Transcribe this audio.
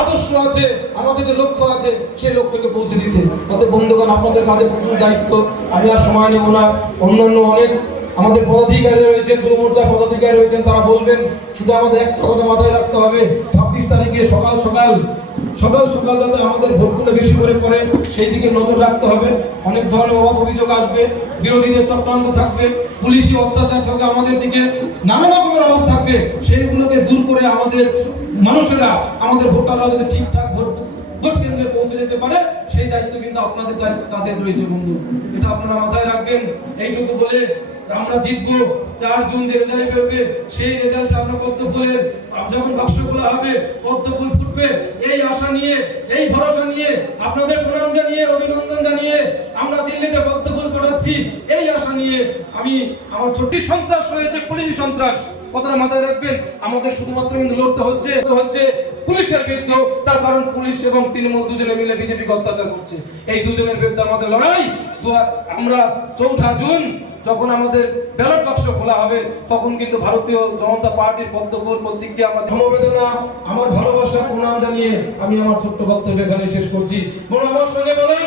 আদর্শ আছে, আমাদের যে লক্ষ্য আছে, সেই লক্ষ্যকে পৌঁছে দিতে। তাদের বন্ধুগণ, আপনাদের কাঁধে প্রচুর দায়িত্ব। আমি আর সময় নেব না। অন্যান্য অনেক আমাদের পদাধিকারী রয়েছেন যুব মোর্চা পদাধিকারী রয়েছেন, তারা বলবেন, শুধু আমাদের একটা কথা মাথায় রাখতে হবে। ছাব্বিশ তারিখে সকাল সকাল সকাল সকাল যাতে আমাদের ভোটগুলো বেশি করে পড়ে, সেই দিকে নজর রাখতে হবে। অনেক ধরনের অভাব অভিযোগ আসবে, বিরোধীদের চক্রান্ত থাকবে, পুলিশি অত্যাচার থাকবে আমাদের দিকে, নানা রকমের অভাব থাকবে। সেইগুলোকে দূর করে আমাদের মানুষেরা, আমাদের ভোটাররা যদি ঠিকঠাক ভোট ভোট কেন্দ্রে পৌঁছে যেতে পারে, সেই দায়িত্ব কিন্তু আপনাদের তাদের রয়েছে, বন্ধু। এটা আপনারা মাথায় রাখবেন। এইটুকু বলে আমরা জিতবো। চার জুন যে রেজাল্ট বেরোবে, সেই রেজাল্ট আমরা পদ্ম ফুলের যখন বাক্স খোলা হবে পদ্ম ফুল ফুটবে। এই আশা নিয়ে, এই ভরসা নিয়ে, আপনাদের প্রণাম জানিয়ে, অভিনন্দন জানিয়ে আমরা দিল্লিতে পদ্ম ফুল পাঠাচ্ছি। এই আশা নিয়ে আমি আমার ছোট্ট সন্ত্রাস রয়েছে, পুলিশ সন্ত্রাস। কথাটা মাথায় রাখবেন। আমাদের শুধুমাত্র কিন্তু লড়তে হচ্ছে হচ্ছে পুলিশের বিরুদ্ধে তার কারণ পুলিশ এবং তৃণমূল দুজনে মিলে বিজেপিকে অত্যাচার করছে। এই দুজনের বিরুদ্ধে আমাদের লড়াই। আমরা চৌঠা জুন যখন আমাদের ব্যালট বাক্স খোলা হবে, তখন কিন্তু ভারতীয় জনতা পার্টির পদ্মপুর প্রতিক্রিয়া আমার সমবেদনা, আমার ভালোবাসা প্রণাম জানিয়ে আমি আমার ছোট্ট বক্তব্য এখানে শেষ করছি। আমার সঙ্গে বলেন